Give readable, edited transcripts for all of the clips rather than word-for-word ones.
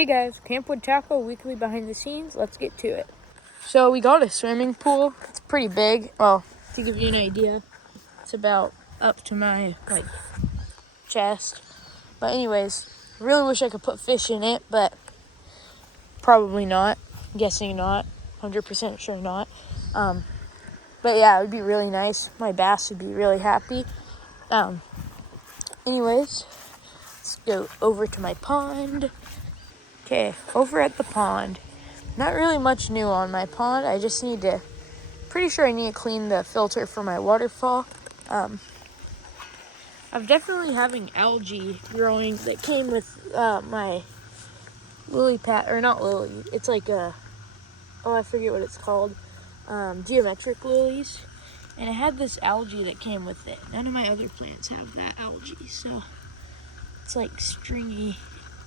Hey guys, Woode Tackle weekly behind the scenes. Let's get to it. So we got a swimming pool. It's pretty big. Well, to give you an idea, it's about up to my chest. But anyways, I really wish I could put fish in it, but probably not. I'm guessing not. 100% sure not. But yeah, it would be really nice. My bass would be really happy. Anyways, let's go over to my pond. Okay, over at the pond. Not really much new on my pond. I just pretty sure I need to clean the filter for my waterfall. I'm definitely having algae growing that came with my lily pad, or not lily. It's like I forget what it's called. Geometric lilies. And it had this algae that came with it. None of my other plants have that algae, so it's like stringy.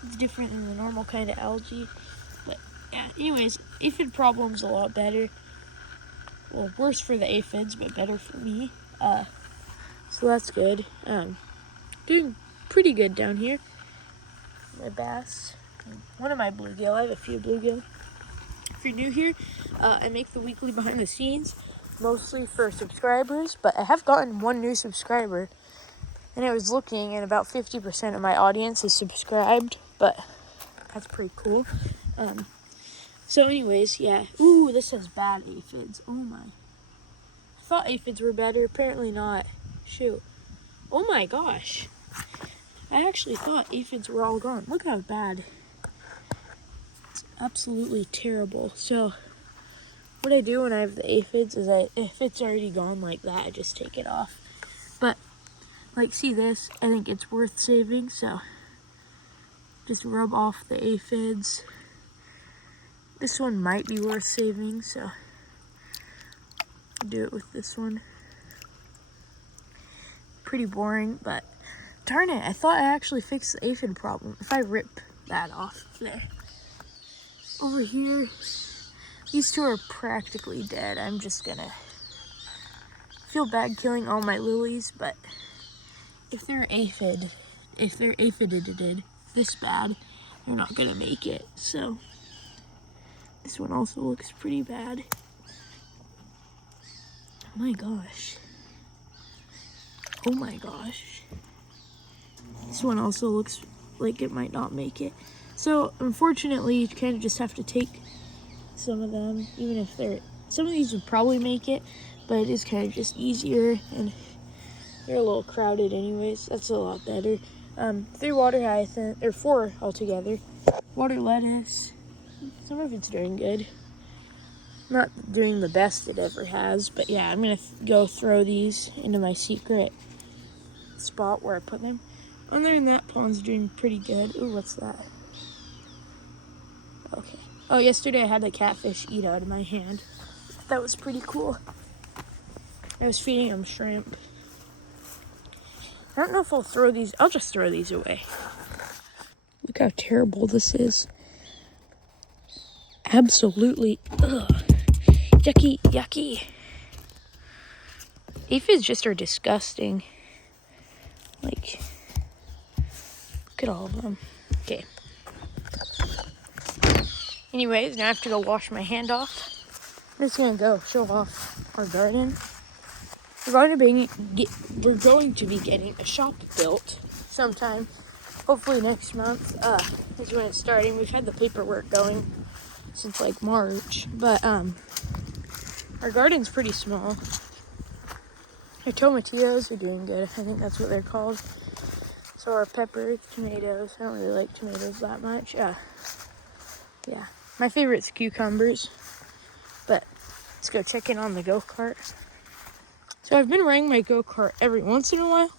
It's different than the normal kind of algae. But yeah, anyways, aphid problem's a lot better. Well, worse for the aphids, but better for me. So that's good. Doing pretty good down here. My bass, one of my bluegill. I have a few bluegill. If you're new here, I make the weekly behind the scenes, mostly for subscribers, but I have gotten one new subscriber, and I was looking, and about 50% of my audience is subscribed, but that's pretty cool. So anyways, yeah. Ooh, this has bad aphids. Oh my. I thought aphids were better. Apparently not. Shoot. Oh my gosh. I actually thought aphids were all gone. Look how bad. It's absolutely terrible. So what I do when I have the aphids is if it's already gone like that, I just take it off. But see this? I think it's worth saving, so just rub off the aphids. This one might be worth saving, so I'll do it with this one. Pretty boring, but darn it, I thought I actually fixed the aphid problem. If I rip that off there. Over here, these two are practically dead. I'm just gonna feel bad killing all my lilies, but if they're aphided this bad, they're not gonna make it. So this one also looks pretty bad. Oh my gosh. Oh my gosh. This one also looks like it might not make it. So unfortunately, you kind of just have to take some of them, even if some of these would probably make it, but it is kind of just easier, and they're a little crowded anyways. That's a lot better. 3 water hyacinth, or 4 altogether. Water lettuce. Some of it's doing good. Not doing the best it ever has, but yeah, I'm gonna go throw these into my secret spot where I put them. Other than that, pond's doing pretty good. Ooh, what's that? Okay. Oh, yesterday I had a catfish eat out of my hand. That was pretty cool. I was feeding him shrimp. I don't know if I'll throw these. I'll just throw these away. Look how terrible this is. Absolutely, ugh. Yucky, yucky. Aphids just are disgusting. Look at all of them. Okay. Anyways, now I have to go wash my hand off. I'm just gonna go show off our garden. We're going to be getting a shop built sometime. Hopefully next month is when it's starting. We've had the paperwork going since March, but our garden's pretty small. Our tomatillos are doing good. I think that's what they're called. So our peppers, tomatoes. I don't really like tomatoes that much. Yeah. My favorite's cucumbers. But let's go check in on the go-kart. So I've been riding my go-kart every once in a while.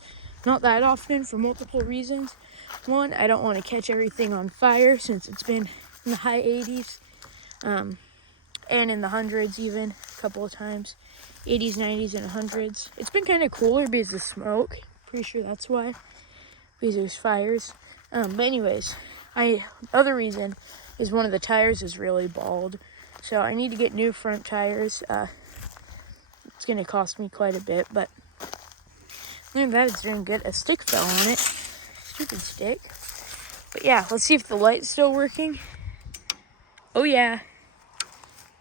Not that often for multiple reasons. One, I don't want to catch everything on fire since it's been in the high 80s. And in the hundreds even a couple of times. 80s, 90s, and 100s. It's been kind of cooler because of smoke. Pretty sure that's why. Because there's fires. But anyways, other reason is one of the tires is really bald. So I need to get new front tires. It's going to cost me quite a bit, but other than that, it's doing good. A stick fell on it. Stupid stick. But yeah, let's see if the light's still working. Oh yeah,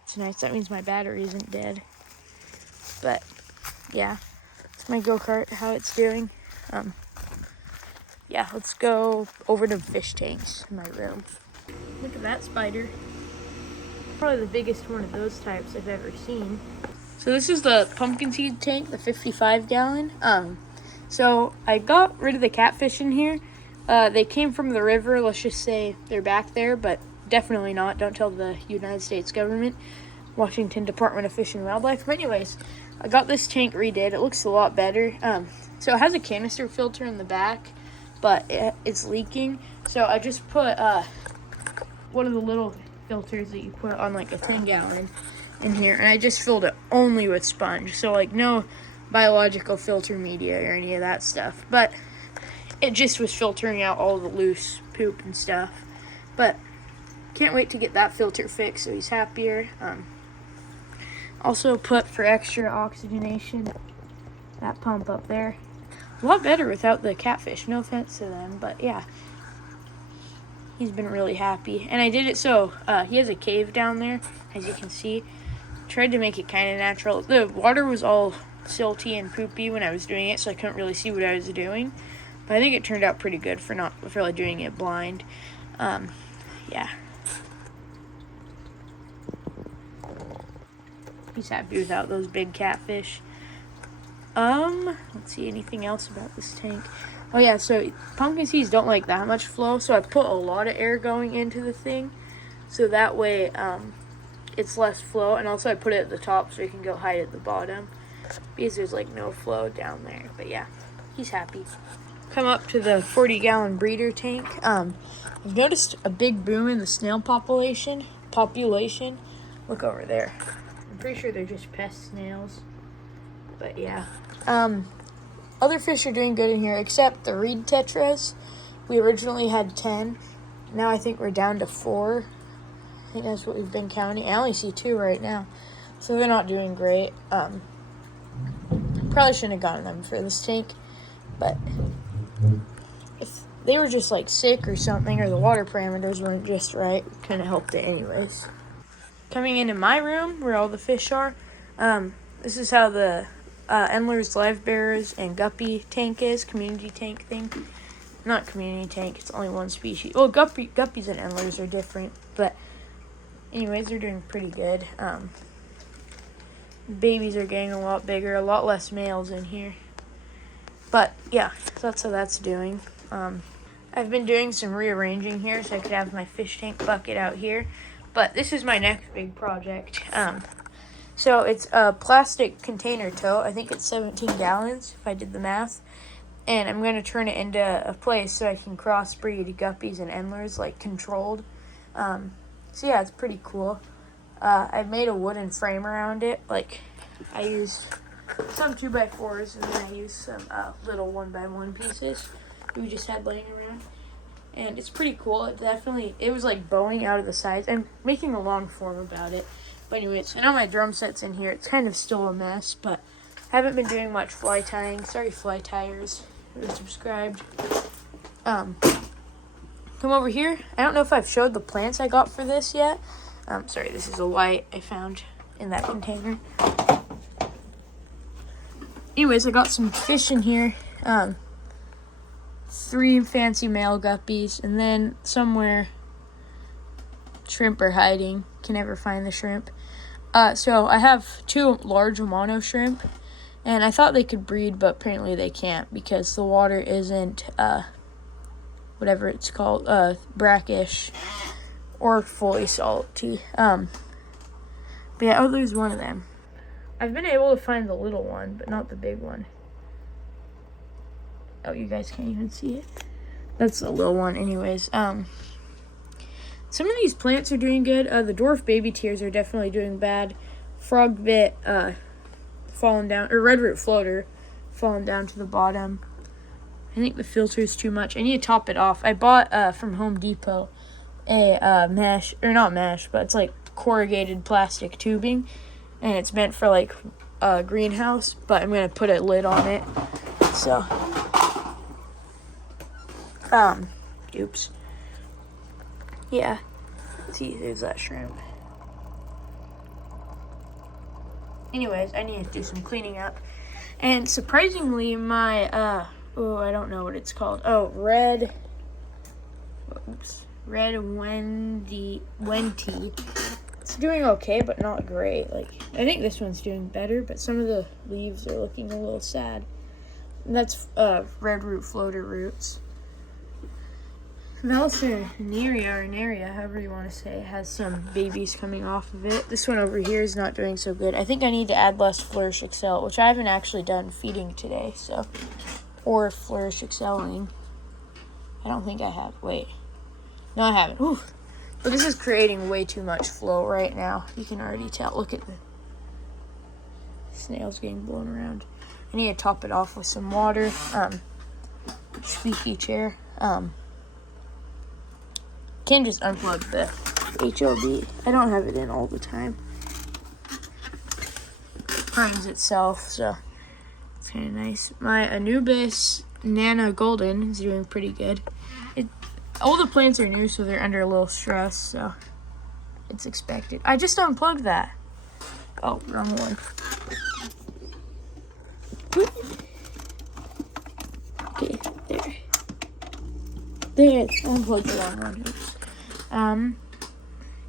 it's nice. That means my battery isn't dead. But yeah, it's my go-kart, how it's doing. Yeah, let's go over to fish tanks in my room. Look at that spider. Probably the biggest one of those types I've ever seen. So this is the pumpkin seed tank, the 55 gallon. So I got rid of the catfish in here. They came from the river. Let's just say they're back there, but definitely not. Don't tell the United States government, Washington Department of Fish and Wildlife. But anyways, I got this tank redid. It looks a lot better. So it has a canister filter in the back, but it's leaking. So I just put one of the little filters that you put on like a 10 gallon in here, and I just filled it only with sponge. So like no biological filter media or any of that stuff. But it just was filtering out all the loose poop and stuff. But can't wait to get that filter fixed so he's happier. Also put for extra oxygenation that pump up there. A lot better without the catfish, no offense to them, but yeah, he's been really happy. And I did it so he has a cave down there, as you can see. Tried to make it kind of natural. The water was all silty and poopy when I was doing it, so I couldn't really see what I was doing, but I think it turned out pretty good for like doing it blind. Yeah, he's happy without those big catfish. Let's see, anything else about this tank? Oh yeah, so pumpkin seeds don't like that much flow, so I put a lot of air going into the thing, so that way it's less flow. And also I put it at the top so it can go hide at the bottom, because there's like no flow down there. But yeah, he's happy. Come up to the 40 gallon breeder tank. I've noticed a big boom in the snail population. Look over there. I'm pretty sure they're just pest snails. But yeah. Other fish are doing good in here, except the reed tetras. We originally had 10. Now I think we're down to 4. I think that's what we've been counting. I only see 2 right now, so they're not doing great. Probably shouldn't have gotten them for this tank, but if they were just like sick or something, or the water parameters weren't just right, we couldn't have helped it anyways. Coming into my room where all the fish are, this is how the Endler's Live Bearers and Guppy tank is, community tank thing. Not community tank, it's only one species. Well, guppies and Endlers are different, but anyways, they're doing pretty good. Babies are getting a lot bigger, a lot less males in here. But yeah, so that's how that's doing. I've been doing some rearranging here so I could have my fish tank bucket out here. But this is my next big project. So it's a plastic container tote. I think it's 17 gallons if I did the math. And I'm going to turn it into a place so I can crossbreed guppies and endlers, like controlled. So yeah, it's pretty cool. I've made a wooden frame around it. Like, I used some 2x4s, and then I used some little 1x1 pieces we just had laying around. And it's pretty cool. It was like bowing out of the sides. I'm making a long form about it. But anyways, I know my drum set's in here. It's kind of still a mess, but haven't been doing much fly tying. Sorry, fly tyers who are subscribed. Come over here. I don't know if I've showed the plants I got for this yet. Sorry, this is a light I found in that container. Anyways, I got some fish in here. 3 fancy male guppies, and then somewhere shrimp are hiding. Can never find the shrimp. So I have 2 large mono shrimp, and I thought they could breed, but apparently they can't because the water isn't whatever it's called, brackish or fully salty. But yeah, oh, there's one of them. I've been able to find the little one, but not the big one. Oh, you guys can't even see it. That's the little one. Anyways, some of these plants are doing good. The dwarf baby tears are definitely doing bad. Frog bit falling down, or red root floater falling down to the bottom. I think the filter is too much. I need to top it off. I bought from Home Depot a mesh, or not mesh, but it's like corrugated plastic tubing, and it's meant for like a greenhouse, but I'm gonna put a lid on it. So oops. Yeah. See, there's that shrimp. Anyways, I need to do some cleaning up. And surprisingly, my, I don't know what it's called. Oh, Red Wendy. It's doing okay, but not great. Like, I think this one's doing better, but some of the leaves are looking a little sad. And that's red root floater roots. Valsinaria, however you want to say, has some babies coming off of it. This one over here is not doing so good. I think I need to add less Flourish Excel, which I haven't actually done feeding today, so. Or Flourish Excelling. I don't think I have. Wait. No, I haven't. Whew. But this is creating way too much flow right now. You can already tell. Look at the snails getting blown around. I need to top it off with some water. Squeaky chair. Can just unplug the HOB. I don't have it in all the time. It runs itself, so it's kind of nice. My Anubis Nana Golden is doing pretty good. All the plants are new, so they're under a little stress, so it's expected. I just unplugged that. Oh, wrong one. Okay, there. There, I unplugged the wrong one. Oops.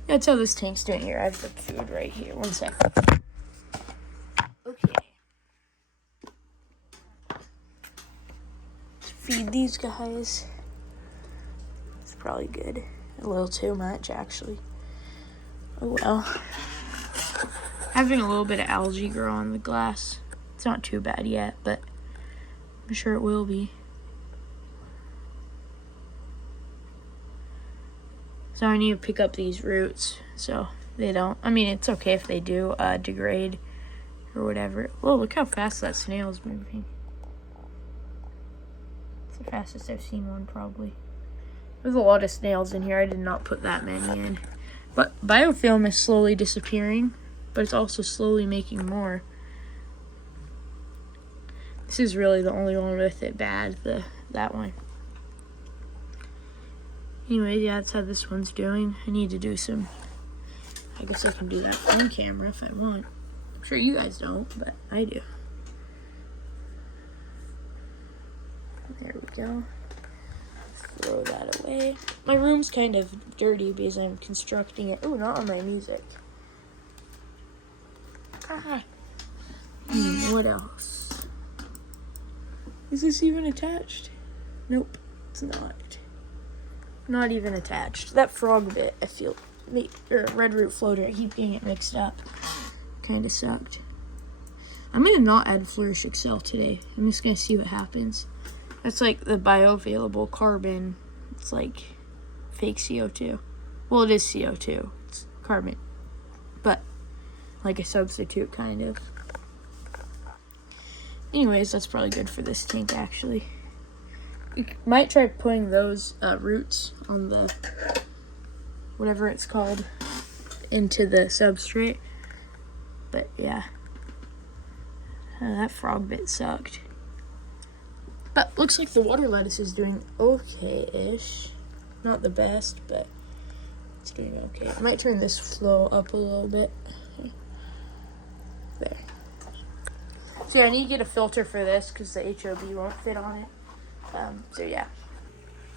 That's how this tank's doing here. I have the food right here. 1 second. Okay. Let's feed these guys. It's probably good. A little too much, actually. Oh well. Having a little bit of algae grow on the glass. It's not too bad yet, but I'm sure it will be. So I need to pick up these roots so they don't, I mean, it's okay if they do degrade or whatever. Whoa, look how fast that snail's moving. It's the fastest I've seen one, probably. There's a lot of snails in here. I did not put that many in. But biofilm is slowly disappearing, but it's also slowly making more. This is really the only one with it bad, that one. Anyway, yeah, that's how this one's doing. I need to do some, I guess I can do that on camera if I want. I'm sure you guys don't, but I do. There we go. Throw that away. My room's kind of dirty because I'm constructing it. Oh, not on my music. What else? Is this even attached? Nope, it's not. Not even attached. That frog bit, I feel, or red root floater, I keep getting it mixed up. Kind of sucked. I'm going to not add Flourish Excel today. I'm just going to see what happens. That's like the bioavailable carbon. It's like fake CO2. Well, it is CO2. It's carbon. But like a substitute, kind of. Anyways, that's probably good for this tank, actually. We might try putting those roots on the, whatever it's called, into the substrate. But yeah, that frog bit sucked. But looks like the water lettuce is doing okay-ish. Not the best, but it's doing okay. I might turn this flow up a little bit. There. So yeah, I need to get a filter for this because the HOB won't fit on it. So yeah,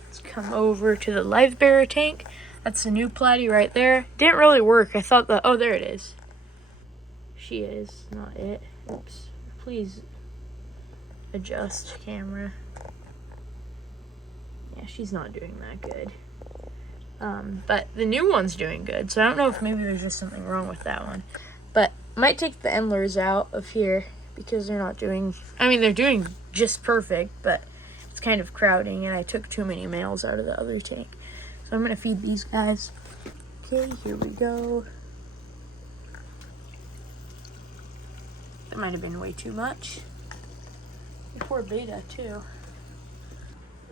let's come over to the live bearer tank. That's the new platy right there. Didn't really work. I thought that, oh, there it is. She is, not it. Oops. Please adjust camera. Yeah, she's not doing that good. But the new one's doing good. So I don't know if maybe there's just something wrong with that one. But might take the endlers out of here because they're not doing, I mean, they're doing just perfect, but it's kind of crowding, and I took too many males out of the other tank. So I'm going to feed these guys. Okay, here we go. That might have been way too much. Poor beta, too.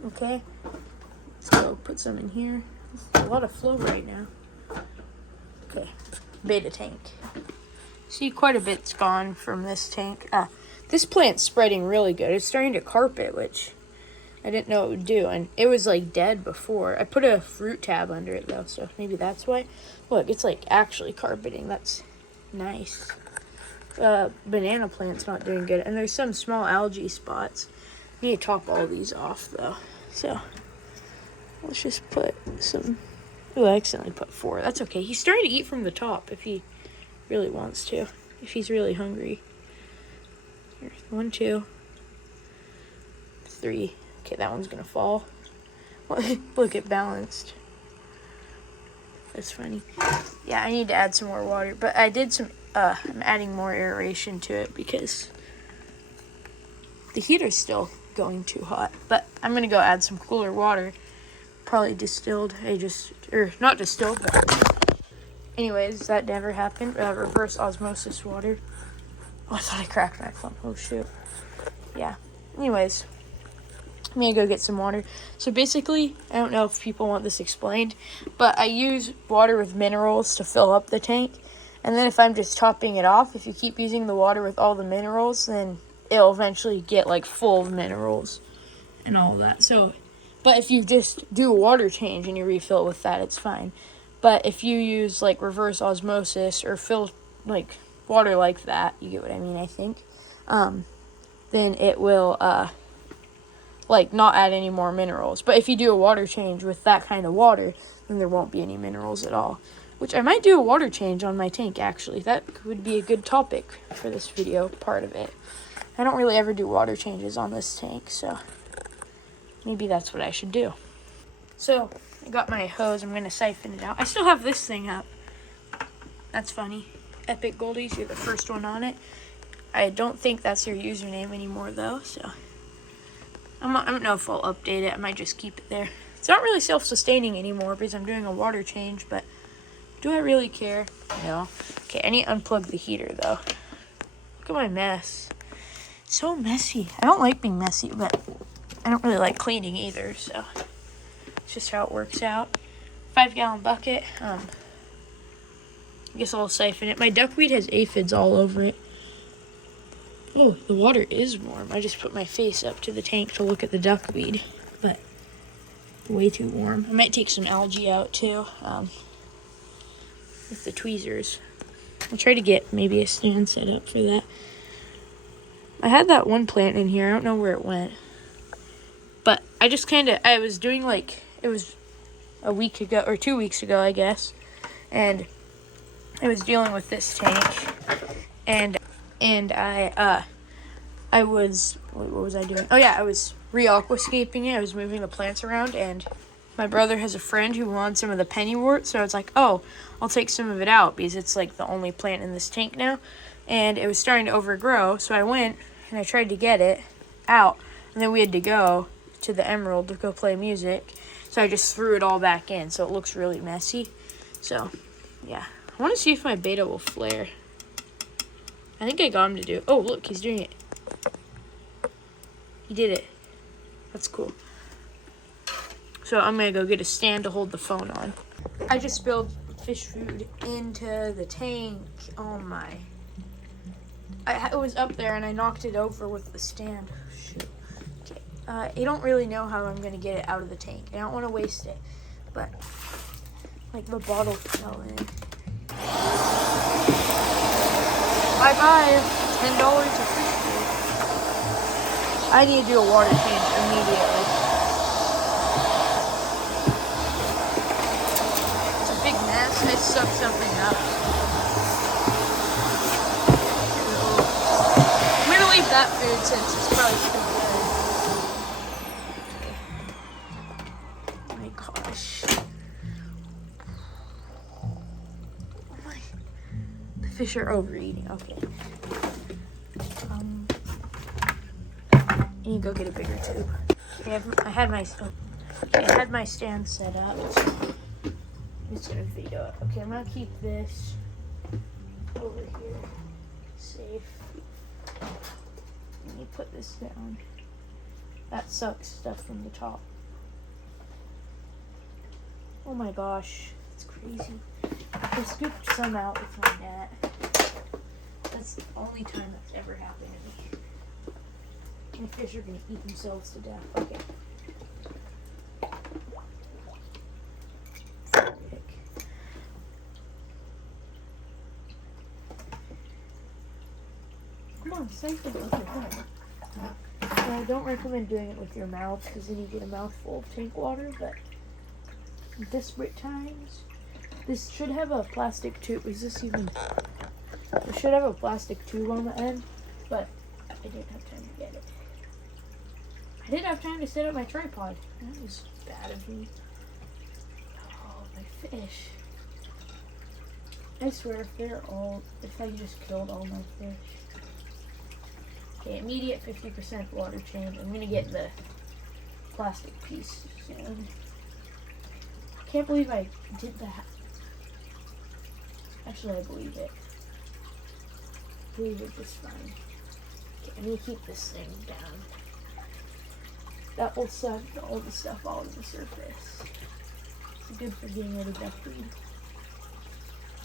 Okay, let's go put some in here. There's a lot of flow right now. Okay, beta tank. See, quite a bit's gone from this tank. This plant's spreading really good. It's starting to carpet, which I didn't know it would do, and it was like dead before. I put a fruit tab under it though, so maybe that's why. Look, it's like actually carpeting. That's nice. Banana plant's not doing good, and there's some small algae spots. I need to top all these off though. So let's just put some. Oh, I accidentally put 4. That's okay. He's starting to eat from the top if he really wants to. If he's really hungry. Here, 1, 2, 3. Okay, that one's gonna fall. Look, it balanced. That's funny. Yeah, I need to add some more water, but I did some. I'm adding more aeration to it because the heater's still going too hot. But I'm gonna go add some cooler water. Probably distilled. Or not distilled, but anyways, that never happened. Reverse osmosis water. Oh, I thought I cracked my phone. Oh shoot. Yeah. Anyways, I'm gonna go get some water. So basically, I don't know if people want this explained, but I use water with minerals to fill up the tank. And then if I'm just topping it off, if you keep using the water with all the minerals, then it'll eventually get like full of minerals and all of that. So, but if you just do a water change and you refill it with that, it's fine. But if you use like reverse osmosis or fill like water like that, you get what I mean, I think, then it will like not add any more minerals. But if you do a water change with that kind of water, then there won't be any minerals at all. Which I might do a water change on my tank, actually. That would be a good topic for this video, part of it. I don't really ever do water changes on this tank, so maybe that's what I should do. So, I got my hose. I'm going to siphon it out. I still have this thing up. That's funny. Epic Goldies, you're the first one on it. I don't think that's your username anymore, though, so I don't know if I'll update it. I might just keep it there. It's not really self-sustaining anymore because I'm doing a water change, but do I really care? No. Okay, I need to unplug the heater, though. Look at my mess. It's so messy. I don't like being messy, but I don't really like cleaning either, so it's just how it works out. 5-gallon bucket. I guess I'll siphon it. My duckweed has aphids all over it. Oh, the water is warm. I just put my face up to the tank to look at the duckweed, but way too warm. I might take some algae out too, with the tweezers. I'll try to get maybe a stand set up for that. I had that one plant in here. I don't know where it went. But I just I was doing like, it was a week ago, or 2 weeks ago, I guess. And I was dealing with this tank. And I was, what was I doing? Oh yeah, I was re-aquascaping it. I was moving the plants around, and my brother has a friend who wants some of the pennywort, so I was like, oh, I'll take some of it out because it's like the only plant in this tank now. And it was starting to overgrow, so I went and I tried to get it out, and then we had to go to the Emerald to go play music. So I just threw it all back in, so it looks really messy. So, yeah. I want to see if my beta will flare. I think I got him to do it. Oh, look, he's doing it. He did it. That's cool. So I'm going to go get a stand to hold the phone on. I just spilled fish food into the tank. Oh my. It was up there and I knocked it over with the stand. Shoot. Okay. I don't really know how I'm going to get it out of the tank. I don't want to waste it. But, like, the bottle fell in. Bye-bye. $10 of fish food. I need to do a water change immediately. It's a big mess. I sucked something up. I'm gonna leave that food since it's probably too good. Oh my gosh. Oh my. The fish are overeating. Okay. I need to go get a bigger tube. Okay, I had my stand set up. I'm just gonna video it. Okay, I'm gonna keep this over here safe. Let me put this down. That sucks stuff from the top. Oh my gosh, it's crazy. I scooped some out with my net. That's the only time that's ever happened to me. My fish are gonna eat themselves to death. Okay. Oh, siphon. Okay, good. I don't recommend doing it with your mouth because then you get a mouthful of tank water, but in desperate times, this should have a plastic tube. Is this even? It should have a plastic tube on the end, but I didn't have time to get it. I didn't have time to set up my tripod. That was bad of me. Oh, my fish. I swear if I just killed all my fish. Okay, immediate 50% water change. I'm gonna get the plastic piece soon. I can't believe I did that. Actually, I believe it. I believe it just fine. Okay, I'm gonna keep this thing down. That will suck all the stuff out of the surface. It's good for getting rid of duckweed.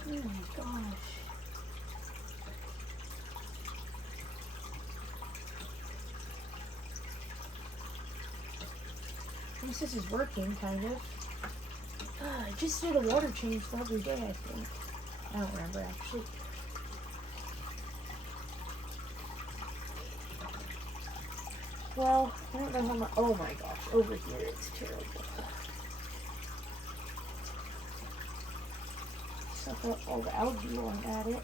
Oh my gosh. At least this is working, kind of. I just did a water change for every day, I think. I don't remember, actually. Well, I don't know how much. Oh my gosh, over here it's terrible. Suck up all the algae while I'm at it.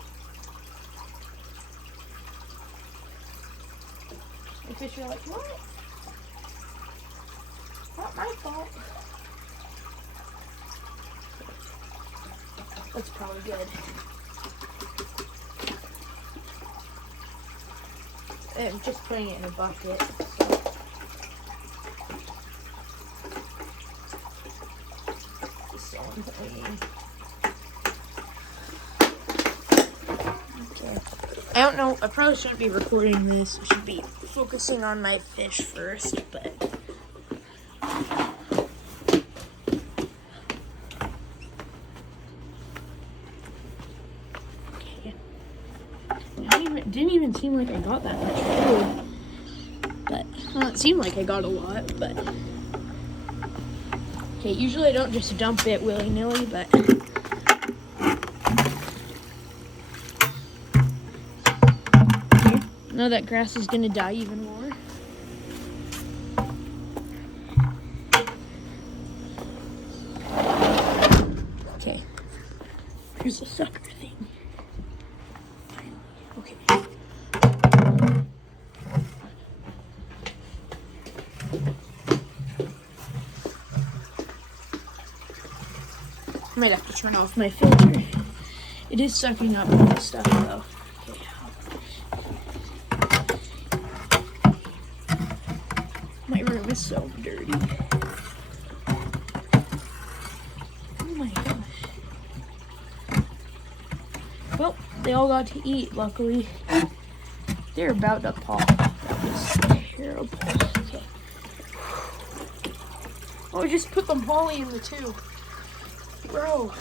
The fish are like, what? Not my fault. That's probably good. I'm just putting it in a bucket. So okay. I don't know. I probably shouldn't be recording this. I should be focusing on my fish first, but. Didn't even seem like I got that much food, but well, it seemed like I got a lot. But okay, usually I don't just dump it willy-nilly, but here, now that grass is gonna die even more. Okay, here's the sucker thing. Okay. I might have to turn off my filter. It is sucking up all the stuff though. Okay. My room is so dirty. Oh my gosh. Well, they all got to eat, luckily. They're about to pop. That was terrible. Okay. Oh, I just put the molly in the tube. Bro.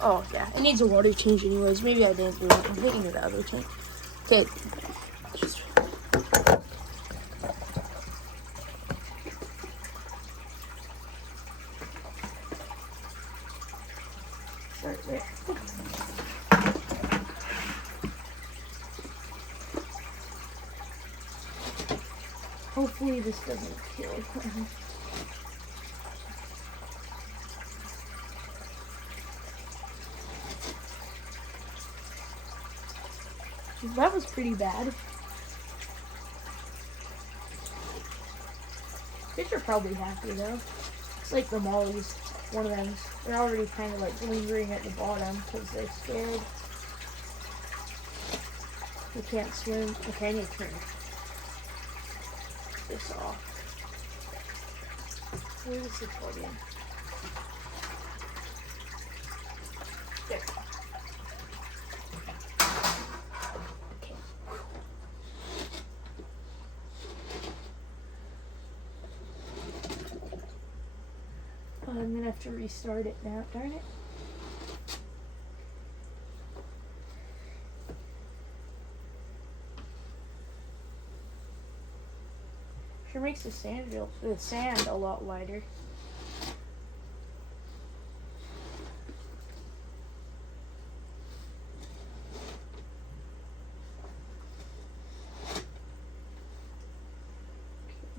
Oh, yeah. It needs a water change anyways. Maybe I didn't do it. I'm thinking of the other tank. Okay. Just... start there. Hopefully this doesn't kill him. That was pretty bad. Fish are probably happy though. It's like the mollies. One of them. They're already kind of like lingering at the bottom because they're scared. They can't swim. Okay, I need to turn this off. Where's the accordion? There. Okay. Oh, I'm gonna have to restart it now. Darn it. Sure makes the sand a lot wider.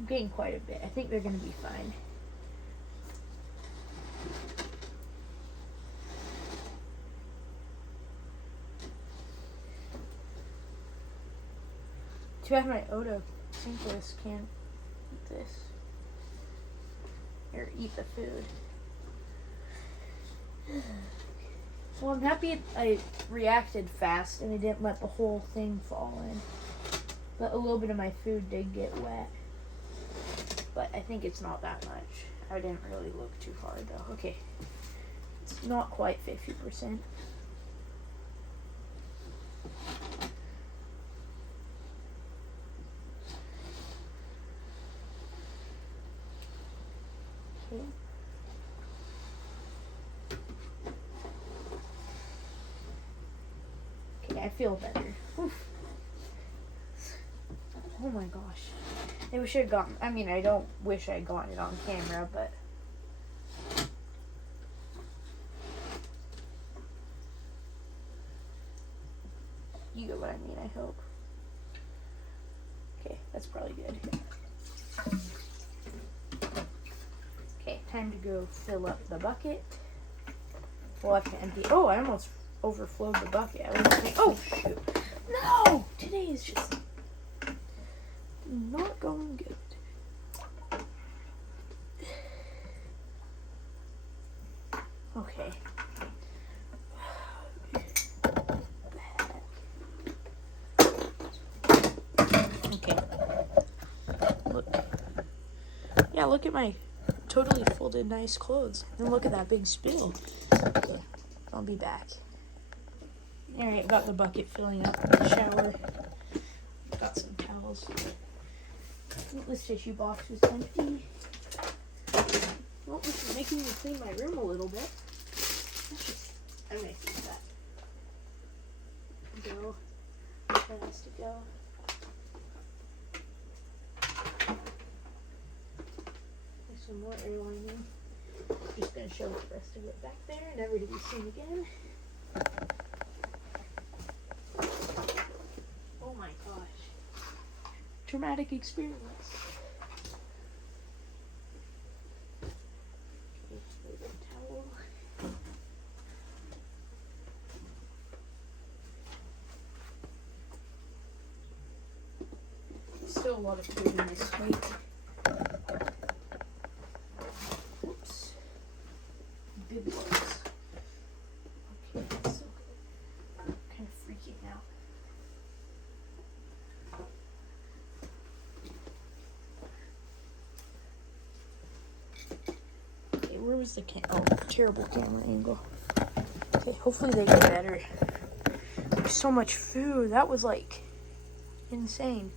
I'm getting quite a bit. I think they're gonna be fine. Too bad my Oda Sinkless can't eat this. Or eat the food. Well, I'm happy I reacted fast and I didn't let the whole thing fall in. But a little bit of my food did get wet. But I think it's not that much. I didn't really look too hard though. Okay. It's not quite 50%. Okay. Okay, I feel better. Oof. Oh my gosh. I wish I'd gotten, I mean, I don't wish I'd gotten it on camera, but you get what I mean, I hope. Okay, that's probably good. Okay, time to go fill up the bucket. We'll have to empty. Oh, I almost overflowed the bucket. I was thinking, oh shoot. No! Today is just not going good. Okay. Okay. Look. Yeah, look at my totally folded nice clothes. And look at that big spill. Okay, I'll be back. Alright, got the bucket filling up the shower. Got some towels. This tissue box was empty. Well, this is making me clean my room a little bit. I'm gonna keep that. Go. That has to go. There's some more airlining. Just gonna show the rest of it back there, never to be seen again. Oh my gosh. Traumatic experience. Okay, towel. Still a lot of food in this week. Oops. Big ones. Okay, that's so good. I'm kind of freaking out. Okay, where was the terrible camera angle. Okay, hopefully they get better. There's so much food. That was like insane.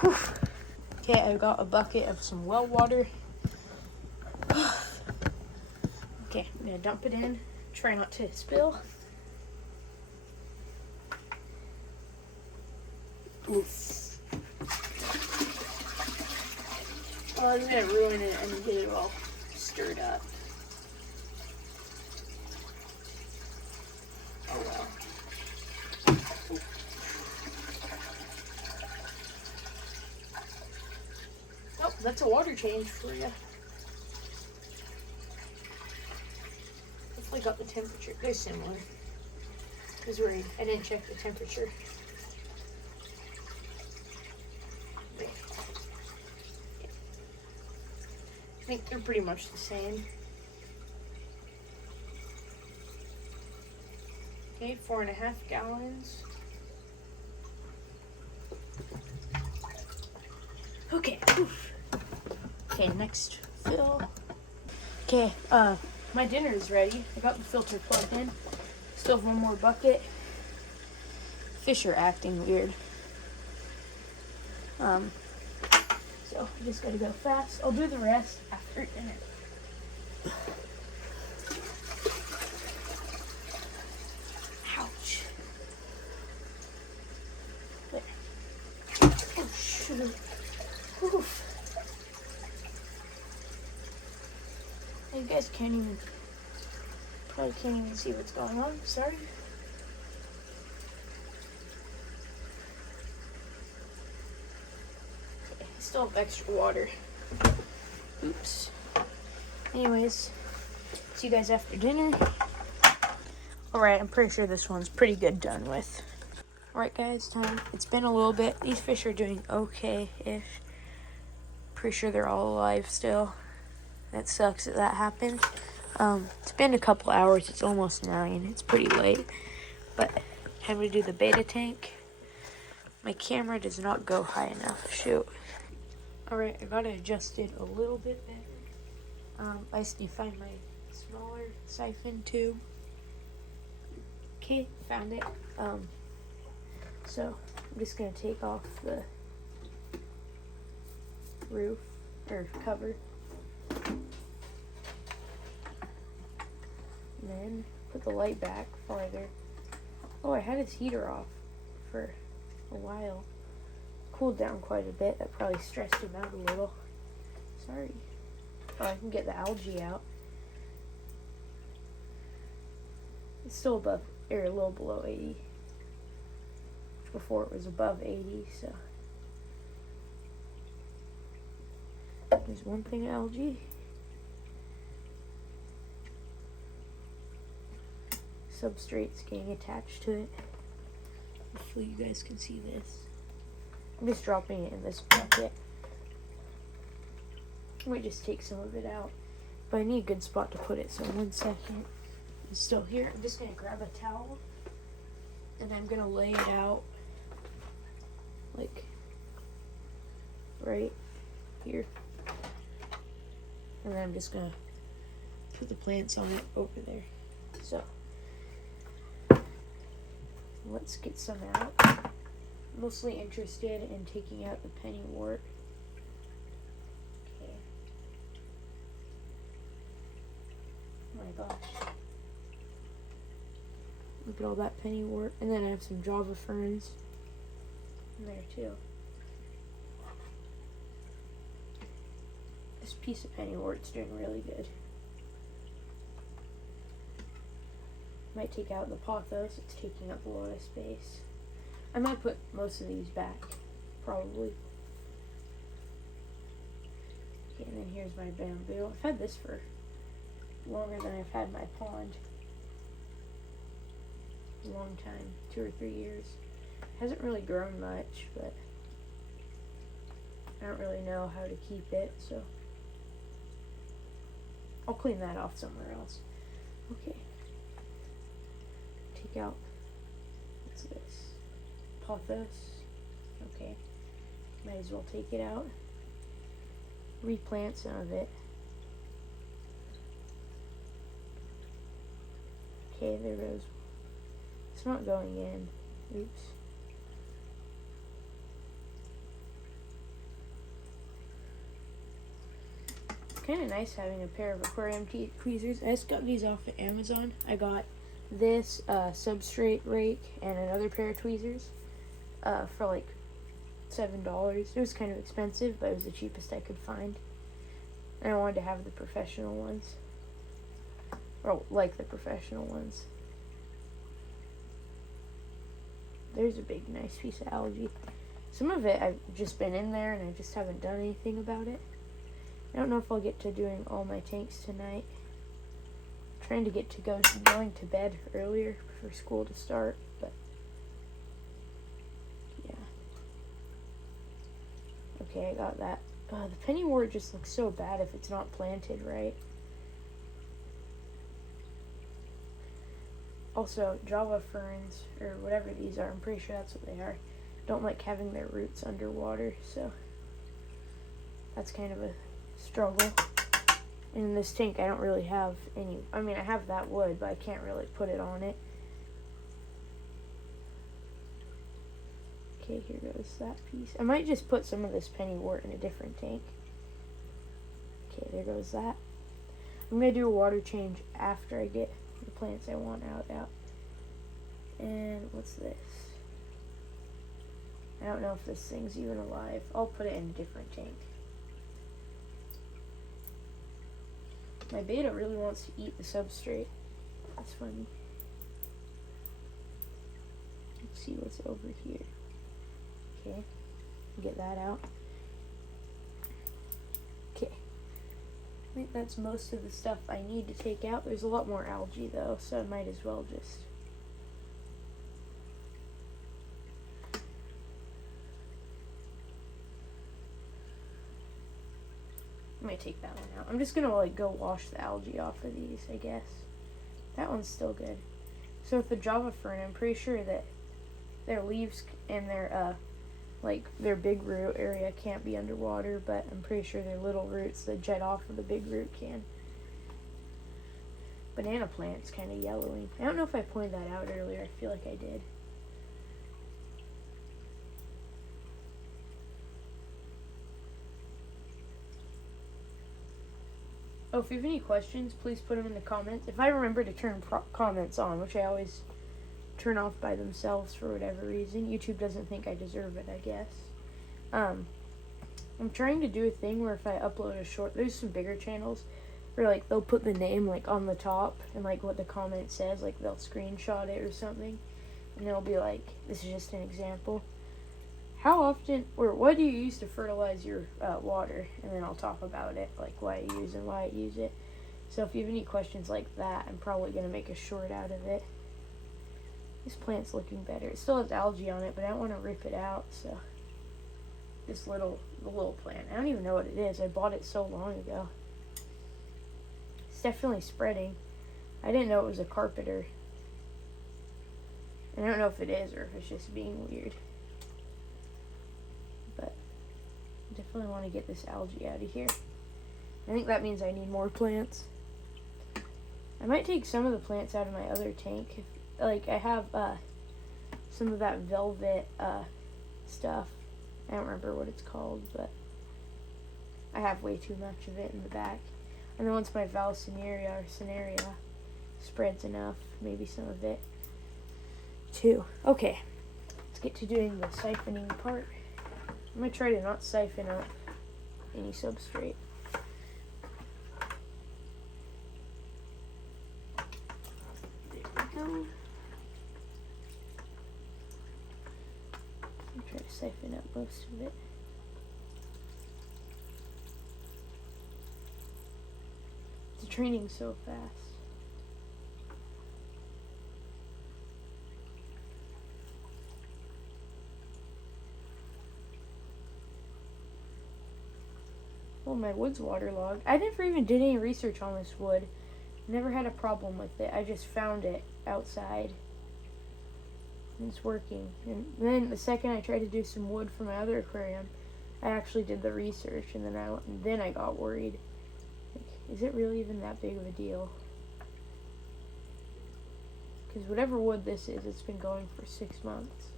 Whew. Okay, I got a bucket of some well water. Okay, I'm gonna dump it in. Try not to spill. Oof. Oh, I'm gonna ruin it and get it all stirred up. Oh well. Oh, that's a water change for you. Hopefully got the temperature. They're similar. I was worried. I didn't check the temperature. Okay. I think they're pretty much the same. Okay, 4.5 gallons. Okay. Oof. Okay, next fill. Okay, my dinner is ready. I got the filter plugged in. Still have one more bucket. Fish are acting weird. So I just gotta go fast. I'll do the rest after dinner. Ouch. There. Oh, shoot. Oof. You guys probably can't even see what's going on. Sorry. Okay, still have extra water. Oops. Anyways, see you guys after dinner. Alright, I'm pretty sure this one's pretty good done with. Alright guys, time. It's been a little bit. These fish are doing okay-ish. Pretty sure they're all alive still. That sucks that that happened. It's been a couple hours. It's almost 9. It's pretty late. But time to do the beta tank. My camera does not go high enough. Shoot. Alright, I got it adjusted a little bit better. I just need to find my smaller siphon tube. Okay, found it. So I'm just gonna take off the roof or cover, and then put the light back farther. Oh, I had his heater off for a while. Cooled down quite a bit. That probably stressed him out a little. Sorry. Oh, I can get the algae out. It's still above, or a little below 80. Before it was above 80, so. There's one thing of algae. Substrate's getting attached to it. Hopefully you guys can see this. I'm just dropping it in this bucket. I might just take some of it out. But I need a good spot to put it, so 1 second. It's still here. I'm just gonna grab a towel and I'm gonna lay it out like right here. And then I'm just gonna put the plants on it over there. So let's get some out. I'm mostly interested in taking out the pennywort. Okay. Oh my gosh. Look at all that pennywort. And then I have some Java ferns in there too. This piece of pennywort's doing really good. Might take out the pothos. It's taking up a lot of space. I might put most of these back, probably. Okay, and then here's my bamboo. I've had this for longer than I've had my pond. A long time, 2 or 3 years. Hasn't really grown much, but I don't really know how to keep it, so I'll clean that off somewhere else. Okay. Take out, what's this? Pothos. Okay. Might as well take it out. Replant some of it. Okay, there goes. It's not going in. Oops. Kind of nice having a pair of aquarium tweezers. I just got these off of Amazon. I got this substrate rake and another pair of tweezers for like $7. It was kind of expensive, but it was the cheapest I could find. And I wanted to have the professional ones. Or like the professional ones. There's a big nice piece of algae. Some of it I've just been in there and I just haven't done anything about it. I don't know if I'll get to doing all my tanks tonight. I'm trying to get to going to bed earlier for school to start, but yeah. Okay, I got that. The pennywort just looks so bad if it's not planted right. Also, Java ferns, or whatever these are, I'm pretty sure that's what they are, don't like having their roots underwater, so that's kind of a struggle. And in this tank, I don't really have any, I mean, I have that wood, but I can't really put it on it. Okay, here goes that piece. I might just put some of this pennywort in a different tank. Okay, there goes that. I'm going to do a water change after I get the plants I want out. And what's this? I don't know if this thing's even alive. I'll put it in a different tank. My beta really wants to eat the substrate. That's funny. Let's see what's over here. Okay, get that out. I think that's most of the stuff I need to take out. There's a lot more algae though, so I might as well just... I might take that one out. I'm just gonna like go wash the algae off of these, I guess. That one's still good. So with the Java fern, I'm pretty sure that their leaves and their like their big root area can't be underwater, but I'm pretty sure their little roots that jet off of the big root can. Banana plant's kind of yellowing. I don't know if I pointed that out earlier. I feel like I did. Oh, if you have any questions, please put them in the comments. If I remember to turn comments on, which I always turn off by themselves for whatever reason. YouTube doesn't think I deserve it, I guess. I'm trying to do a thing where if I upload a short, there's some bigger channels where like they'll put the name like on the top and like what the comment says, like they'll screenshot it or something, and they'll be like, this is just an example. How often, or what do you use to fertilize your water? And then I'll talk about it, like what I use and why I use it. So if you have any questions like that, I'm probably going to make a short out of it. This plant's looking better. It still has algae on it, but I don't want to rip it out, so. The little plant. I don't even know what it is. I bought it so long ago. It's definitely spreading. I didn't know it was a carpeter. I don't know if it is or if it's just being weird. But I definitely want to get this algae out of here. I think that means I need more plants. I might take some of the plants out of my other tank. Like, I have some of that velvet stuff. I don't remember what it's called, but I have way too much of it in the back. And then once my Valsenaria or Cinerea spreads enough, maybe some of it too. Okay, let's get to doing the siphoning part. I'm going to try to not siphon out any substrate. There we go. Try to siphon out most of it. It's draining so fast. Well, my wood's waterlogged. I never even did any research on this wood. Never had a problem with it. I just found it outside. It's working. And then the second I tried to do some wood for my other aquarium, I actually did the research, and then I got worried. Like, is it really even that big of a deal? Because whatever wood this is, it's been going for 6 months.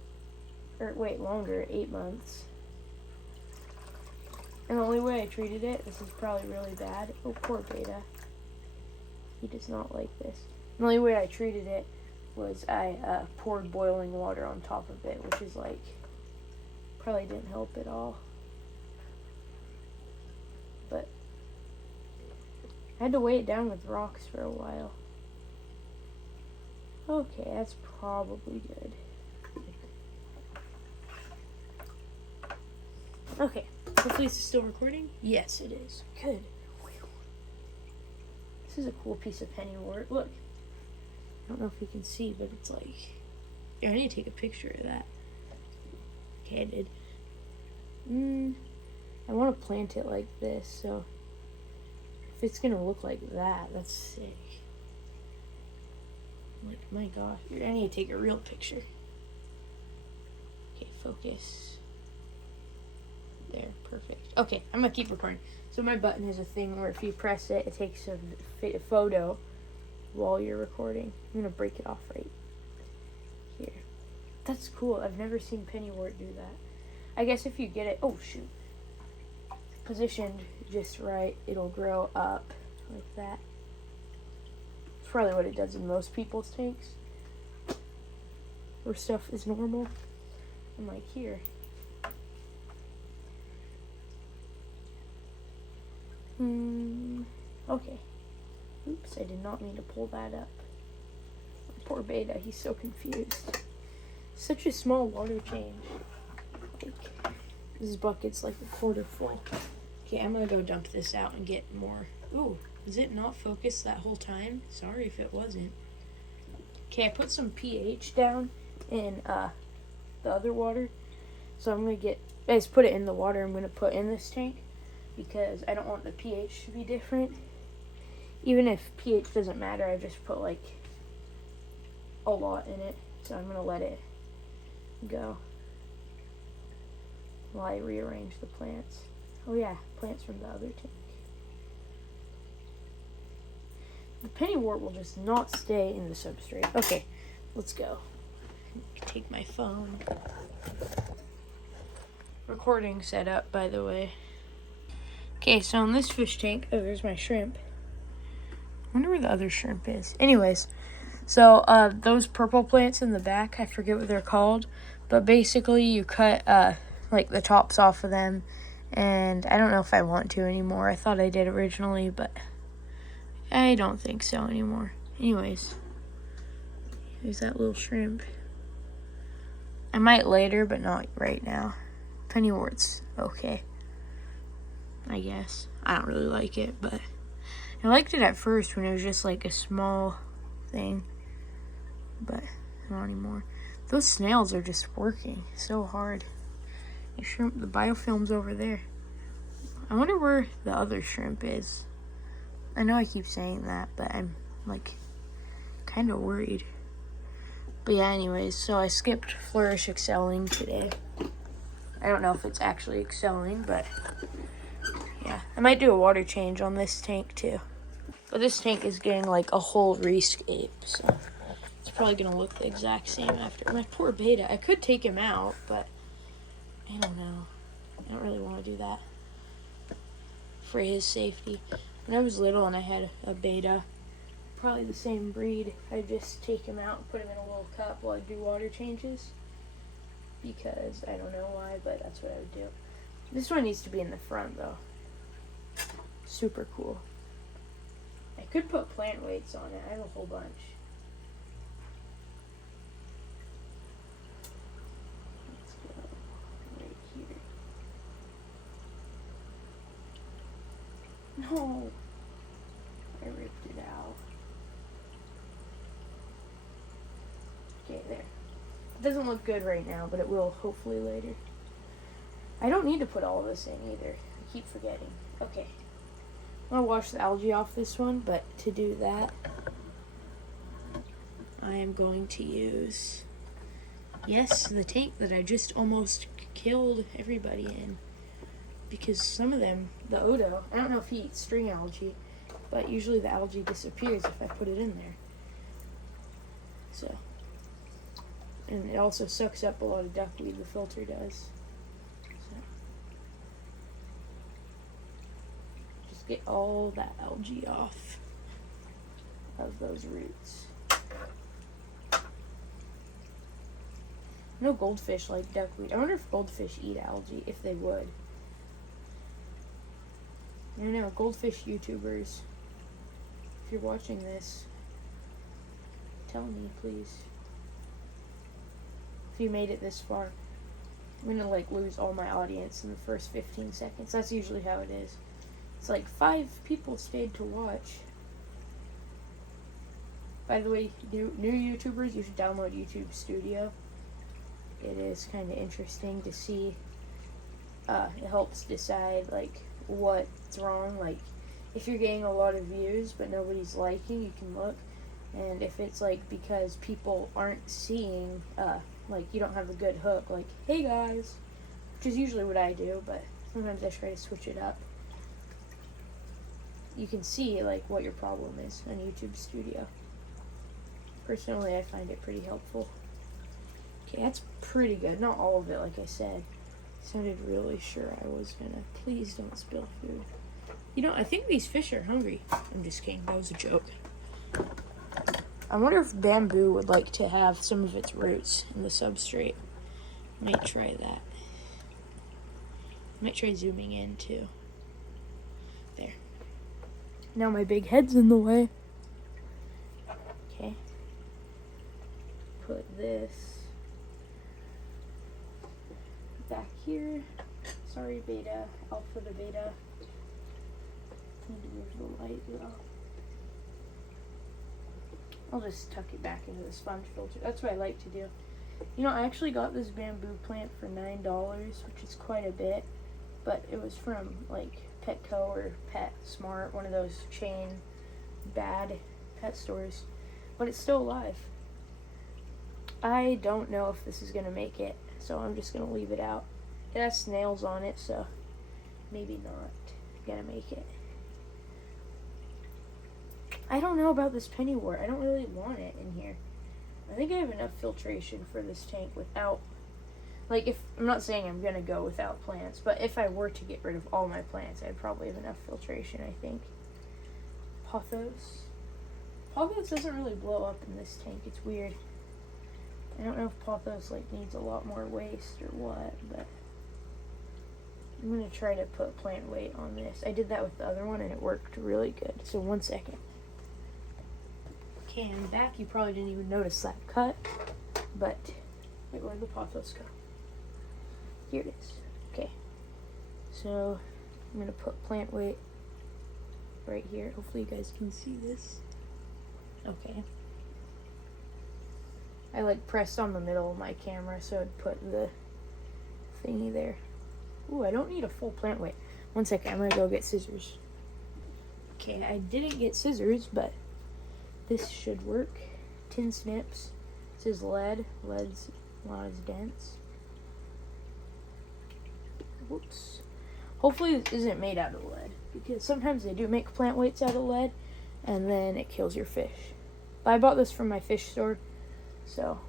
Or wait, longer, 8 months. And the only way I treated it, this is probably really bad. Oh, poor Beta. He does not like this. The only way I treated it was I poured boiling water on top of it, which is like, probably didn't help at all. But I had to weigh it down with rocks for a while. Okay, that's probably good. Okay, hopefully this is still recording. Yes, it is. Good. This is a cool piece of pennywort. Look. I don't know if you can see, but it's like... Here, I need to take a picture of that. Okay, I did. I want to plant it like this, so... If it's gonna look like that, that's sick. Like, my gosh. Here, I need to take a real picture. Okay, focus. There, perfect. Okay, I'm gonna keep recording. So my button has a thing where if you press it, it takes a photo while you're recording. I'm gonna break it off right here. That's cool. I've never seen pennywort do that. I guess if you get it, oh shoot, positioned just right, it'll grow up like that. It's probably what it does in most people's tanks where stuff is normal. And like here. Okay. Oops, I did not mean to pull that up. Poor Beta, he's so confused. Such a small water change. Like, this bucket's like a quarter full. Okay, I'm gonna go dump this out and get more Ooh, is it not focused that whole time? Sorry if it wasn't. Okay, I put some pH down in the other water. So I'm going to I just put it in the water I'm going to put in this tank because I don't want the pH to be different. Even if pH doesn't matter, I just put like a lot in it. So I'm going to let it go while I rearrange the plants. Oh yeah, plants from the other tank. The pennywort will just not stay in the substrate. Okay, let's go. Take my phone. Recording set up, by the way. Okay, so in this fish tank, oh, there's my shrimp. I wonder where the other shrimp is. Anyways, so those purple plants in the back, I forget what they're called, but basically you cut like the tops off of them, and I don't know if I want to anymore. I thought I did originally, but I don't think so anymore. Anyways, there's that little shrimp. I might later, but not right now. Pennywort's okay, I guess. I don't really like it, but I liked it at first when it was just like a small thing, but not anymore. Those snails are just working so hard. The shrimp, the biofilm's over there. I wonder where the other shrimp is. I know I keep saying that, but I'm like kind of worried. But yeah, anyways, so I skipped Flourish Excelling today. I don't know if it's actually excelling, but yeah. I might do a water change on this tank too. But this tank is getting like a whole rescape, so it's probably gonna look the exact same after. My poor beta. I could take him out, but I don't know. I don't really want to do that for his safety. When I was little and I had a beta, probably the same breed, I'd just take him out and put him in a little cup while I do water changes. Because I don't know why, but that's what I would do. This one needs to be in the front though. Super cool. I could put plant weights on it. I have a whole bunch. Let's go right here. No! I ripped it out. Okay, there. It doesn't look good right now, but it will hopefully later. I don't need to put all of this in either. I keep forgetting. Okay. I'm going to wash the algae off this one, but to do that, I am going to use, yes, the tank that I just almost killed everybody in. Because some of them, the Odo, I don't know if he eats string algae, but usually the algae disappears if I put it in there. So. And it also sucks up a lot of duckweed, the filter does. So. Just get all that algae off of those roots. No goldfish like duckweed. I wonder if goldfish eat algae, if they would. I don't know, goldfish YouTubers, if you're watching this, tell me, please. If you made it this far. I'm gonna like lose all my audience in the first 15 seconds. That's usually how it is. It's like 5 people stayed to watch. By the way, new YouTubers, you should download YouTube Studio. It is kind of interesting to see. It helps decide like what's wrong. Like if you're getting a lot of views but nobody's liking, you can look. And if it's like because people aren't seeing, like you don't have a good hook, like hey guys, which is usually what I do, but sometimes I try to switch it up. You can see like what your problem is on YouTube Studio. Personally, I find it pretty helpful. Okay, that's pretty good. Not all of it, like I said. Sounded really sure I was gonna. Please don't spill food. You know, I think these fish are hungry. I'm just kidding. That was a joke. I wonder if bamboo would like to have some of its roots in the substrate. Might try that. Might try zooming in too. There. Now my big head's in the way. Okay. Put this back here. Sorry, beta. Alpha to beta. Need to move the light though. I'll just tuck it back into the sponge filter. That's what I like to do. You know, I actually got this bamboo plant for $9, which is quite a bit, but it was from like Petco or PetSmart, one of those chain bad pet stores, but it's still alive. I don't know if this is gonna make it, so I'm just gonna leave it out. It has snails on it, so maybe not gonna make it. I don't know about this pennywort. I don't really want it in here. I think I have enough filtration for this tank without, like, if, I'm not saying I'm gonna go without plants, but if I were to get rid of all my plants, I'd probably have enough filtration, I think. Pothos. Pothos doesn't really blow up in this tank. It's weird. I don't know if Pothos, like, needs a lot more waste or what, but I'm gonna try to put plant weight on this. I did that with the other one and it worked really good. So 1 second. Okay, I'm back. You probably didn't even notice that cut, but wait, where'd the Pothos go? Here it is. Okay, so I'm gonna put plant weight right here. Hopefully you guys can see this. Okay. I like pressed on the middle of my camera so I'd put the thingy there. Ooh, I don't need a full plant weight. 1 second, I'm gonna go get scissors. Okay, I didn't get scissors, but this should work. Tin snips. This is lead. Lead's not as dense. Whoops. Hopefully this isn't made out of lead, because sometimes they do make plant weights out of lead, and then it kills your fish. But I bought this from my fish store, so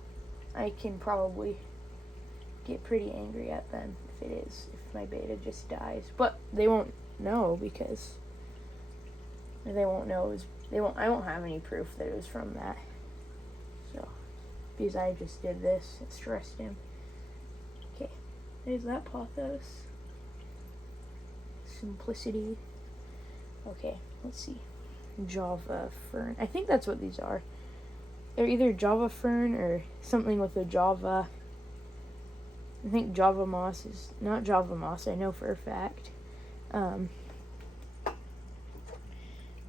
I can probably get pretty angry at them if it is, if my beta just dies. But they won't know, because they won't know it was, I won't have any proof that it was from that. So, because I just did this, it stressed him. Okay, there's that Pothos. Simplicity. Okay, let's see. Java fern. I think that's what these are. They're either Java fern or something with a Java. I think Java moss is not Java moss, I know for a fact.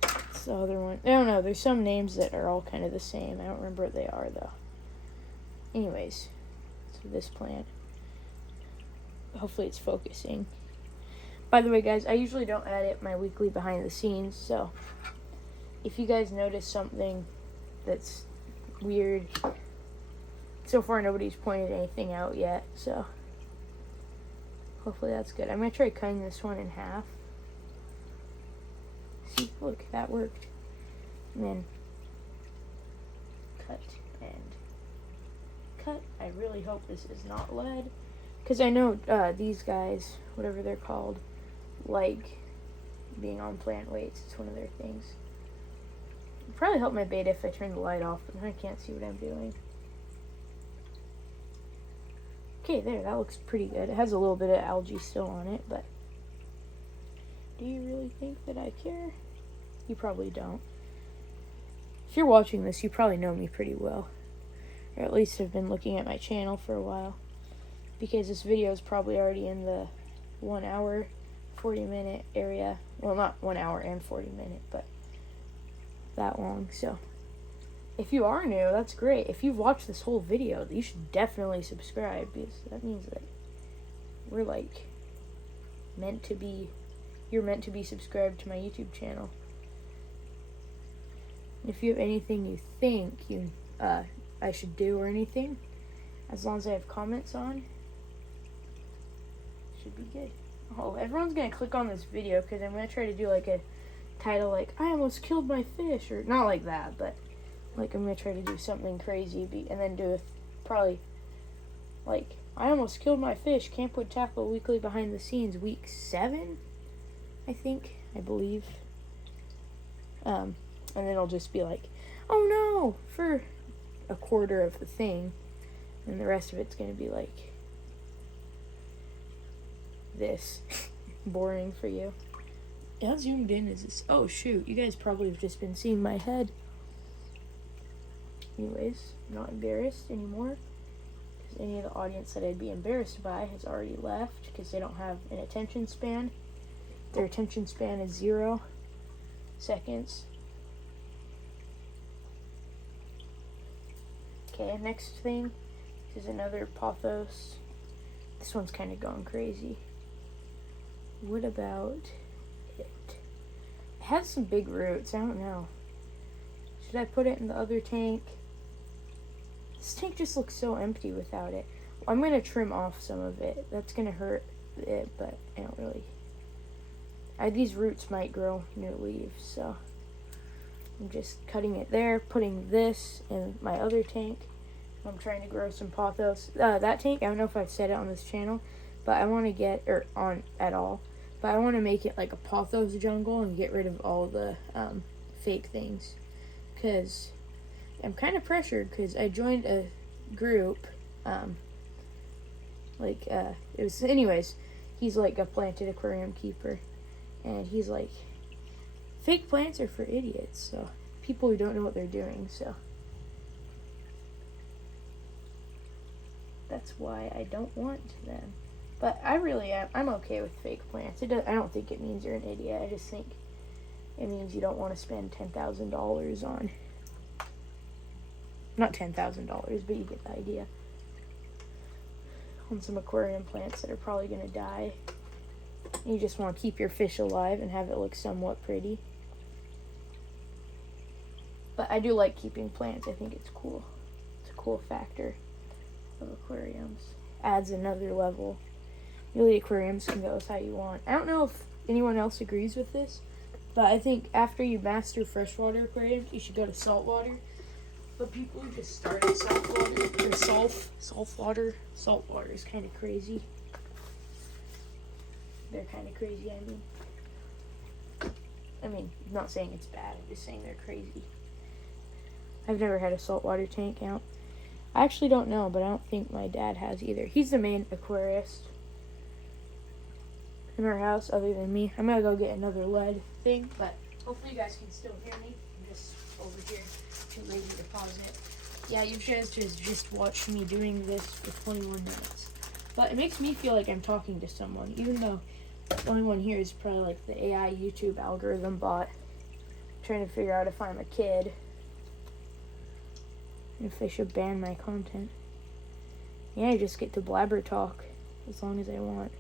It's the other one. I don't know, there's some names that are all kind of the same. I don't remember what they are though. Anyways, so this plant. Hopefully it's focusing. By the way, guys, I usually don't edit my weekly behind the scenes, so if you guys notice something that's weird, so far nobody's pointed anything out yet, so hopefully that's good. I'm going to try cutting this one in half. See, look, that worked. And then cut and cut. I really hope this is not lead, because I know these guys, whatever they're called, like being on plant weights. It's one of their things. It'd probably help my beta if I turn the light off, but I can't see what I'm doing. Okay, there, that looks pretty good. It has a little bit of algae still on it, but do you really think that I care? You probably don't. If you're watching this, you probably know me pretty well, or at least have been looking at my channel for a while, because this video is probably already in the 1 hour 40-minute area. Well, not 1 hour and 40 minute, but that long. So if you are new, that's great. If you've watched this whole video, you should definitely subscribe, because that means that we're like meant to be, you're meant to be subscribed to my YouTube channel. If you have anything you think I should do or anything, as long as I have comments on, should be good. Oh, everyone's gonna click on this video because I'm gonna try to do like a title like I almost killed my fish, or not like that, but like I'm gonna try to do something crazy and then do probably like I almost killed my fish, Camp Woode Tackle weekly behind the scenes, week 7, I believe. And then it'll just be like, oh no, for a quarter of the thing, and the rest of it's gonna be like this. Boring for you. How zoomed in is this? Oh shoot, you guys probably have just been seeing my head. Anyways, I'm not embarrassed anymore, because any of the audience that I'd be embarrassed by has already left, because they don't have an attention span. Their attention span is 0. seconds. Okay, next thing is another pothos. This one's kind of going crazy. What about it? It has some big roots. I don't know. Should I put it in the other tank? This tank just looks so empty without it. I'm going to trim off some of it. That's going to hurt it, but I don't really... these roots might grow new leaves, so I'm just cutting it there, putting this in my other tank. I'm trying to grow some pothos. That tank, I don't know if I've said it on this channel, but I want to get, or on at all, but I want to make it like a pothos jungle and get rid of all the fake things, because I'm kind of pressured, because I joined a group, it was, anyways, he's like a planted aquarium keeper, and he's like, fake plants are for idiots, so people who don't know what they're doing, so that's why I don't want them. But I really am, I'm okay with fake plants. I don't think it means you're an idiot. I just think it means you don't want to spend $10,000 on, not $10,000, but you get the idea, on some aquarium plants that are probably going to die. You just want to keep your fish alive and have it look somewhat pretty. But I do like keeping plants. I think it's cool. It's a cool factor of aquariums. Adds another level. Really, aquariums can go with how you want. I don't know if anyone else agrees with this, but I think after you master freshwater aquariums, you should go to saltwater. But people who just start at saltwater, or saltwater is kind of crazy. They're kind of crazy, I mean, I'm not saying it's bad, I'm just saying they're crazy. I've never had a saltwater tank out. I actually don't know, but I don't think my dad has either. He's the main aquarist in our house, other than me. I'm gonna go get another lead thing, but hopefully you guys can still hear me. I'm just over here, too lazy to pause it. Yeah, you guys just watched me doing this for 21 minutes. But it makes me feel like I'm talking to someone, even though the only one here is probably like the AI YouTube algorithm bot, trying to figure out if I'm a kid, and if they should ban my content. Yeah, I just get to blabber talk as long as I want.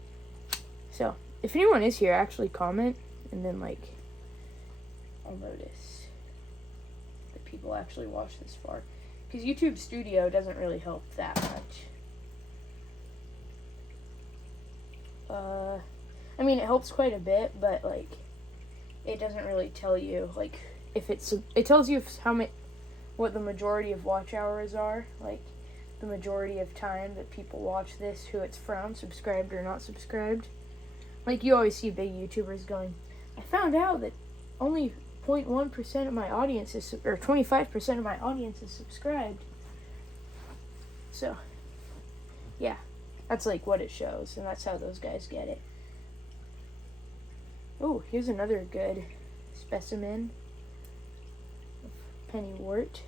So, if anyone is here, actually comment, and then like, I'll notice that people actually watch this far. Because YouTube Studio doesn't really help that much. I mean, it helps quite a bit, but like, it doesn't really tell you, like, if it's, it tells you what the majority of watch hours are, like, the majority of time that people watch this, who it's from, subscribed or not subscribed. Like, you always see big YouTubers going, I found out that only 0.1% of my audience is, or 25% of my audience is subscribed. So, yeah, that's like what it shows, and that's how those guys get it. Oh, here's another good specimen of pennywort.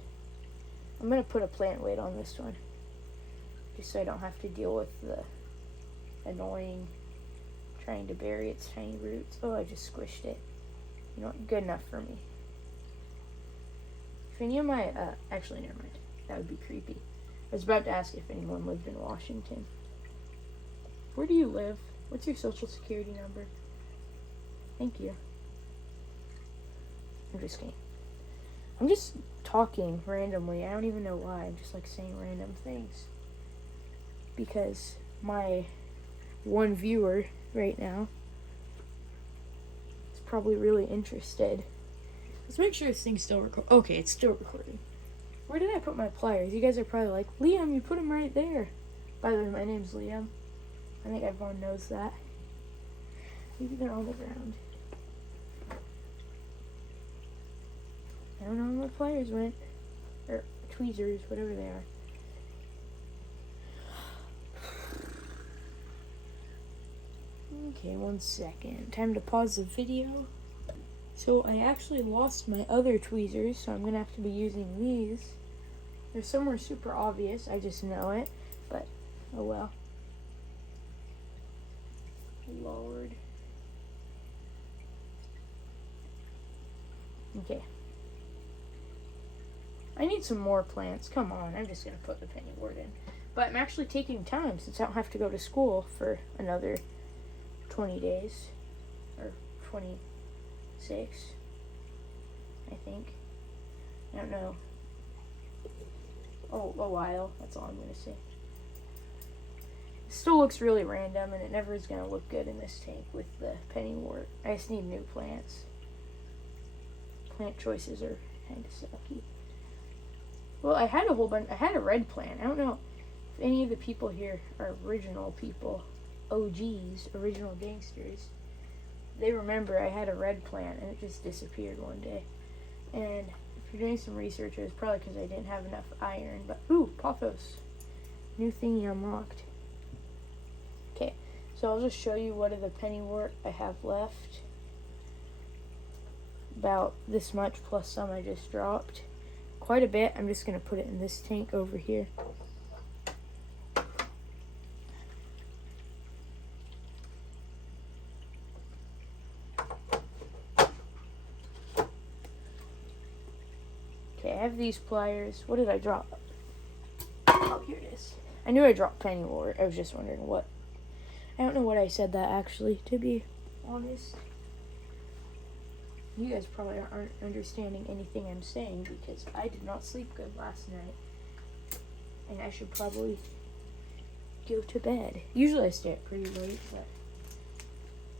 I'm going to put a plant weight on this one, just so I don't have to deal with the annoying trying to bury its tiny roots. Oh, I just squished it. You know what? Good enough for me. If any of my, actually, never mind. That would be creepy. I was about to ask if anyone lived in Washington. Where do you live? What's your social security number? Thank you. I'm just kidding. I'm just talking randomly. I don't even know why. I'm just like saying random things. Because my one viewer right now is probably really interested. Let's make sure this thing's still recording. Okay, it's still recording. Where did I put my pliers? You guys are probably like, Liam, you put them right there. By the way, my name's Liam. I think everyone knows that. Maybe they're on the ground. I don't know where my pliers went. Or tweezers, whatever they are. Okay, 1 second. Time to pause the video. So I actually lost my other tweezers, so I'm going to have to be using these. They're somewhere super obvious, I just know it, but oh well. Lord. Okay. I need some more plants. Come on, I'm just going to put the pennywort in. But I'm actually taking time since I don't have to go to school for another 20 days. Or 26, I think. I don't know. Oh, a while. That's all I'm going to say. It still looks really random, and it never is going to look good in this tank with the pennywort. I just need new plants. Plant choices are kind of sucky. Well, I had a whole bunch. I had a red plant. I don't know if any of the people here are original people, OGs, original gangsters. They remember I had a red plant and it just disappeared one day. And if you're doing some research, it was probably because I didn't have enough iron. But ooh, pothos, new thingy unlocked. Okay, so I'll just show you what of the pennywort I have left. About this much plus some I just dropped. Quite a bit. I'm just going to put it in this tank over here. Okay, I have these pliers. What did I drop? Oh, here it is. I knew I dropped pennywort. I was just wondering what. I don't know what I said that actually, to be honest. You guys probably aren't understanding anything I'm saying because I did not sleep good last night. And I should probably go to bed. Usually I stay up pretty late, but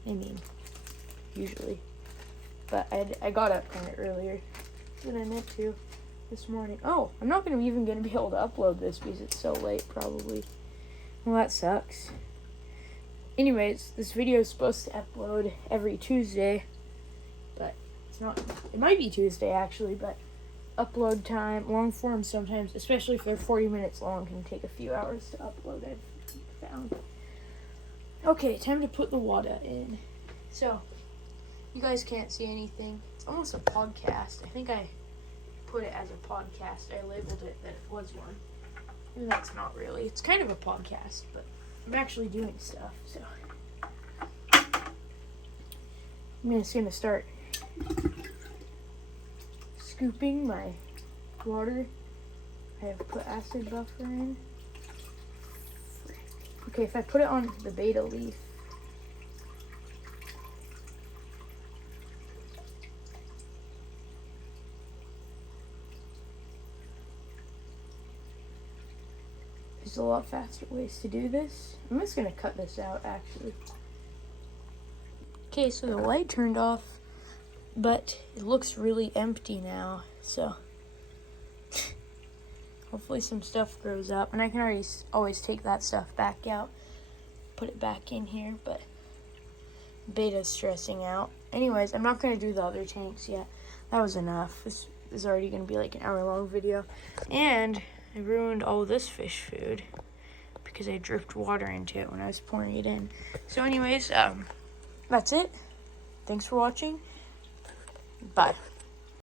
I mean, usually. But I got up kind of earlier than I meant to this morning. Oh, I'm not even going to be able to upload this because it's so late probably. Well, that sucks. Anyways, this video is supposed to upload every Tuesday. But it's not. It might be Tuesday actually, but upload time, long form sometimes, especially if they're 40 minutes long, can take a few hours to upload, I've found. Okay, time to put the water in. So, you guys can't see anything. It's almost a podcast. I think I put it as a podcast. I labeled it that it was one. And that's not really. It's kind of a podcast, but I'm actually doing stuff, so. I'm just going to start scooping my water. I have put acid buffer in. Okay, if I put it on the beta leaf, there's a lot faster ways to do this. I'm just going to cut this out actually. Okay, so the light turned off, but it looks really empty now, so hopefully some stuff grows up, and I can always take that stuff back out, put it back in here, but beta's stressing out. Anyways, I'm not going to do the other tanks yet. That was enough. This is already going to be like an hour-long video, and I ruined all this fish food because I dripped water into it when I was pouring it in. So anyways, that's it. Thanks for watching. Bye.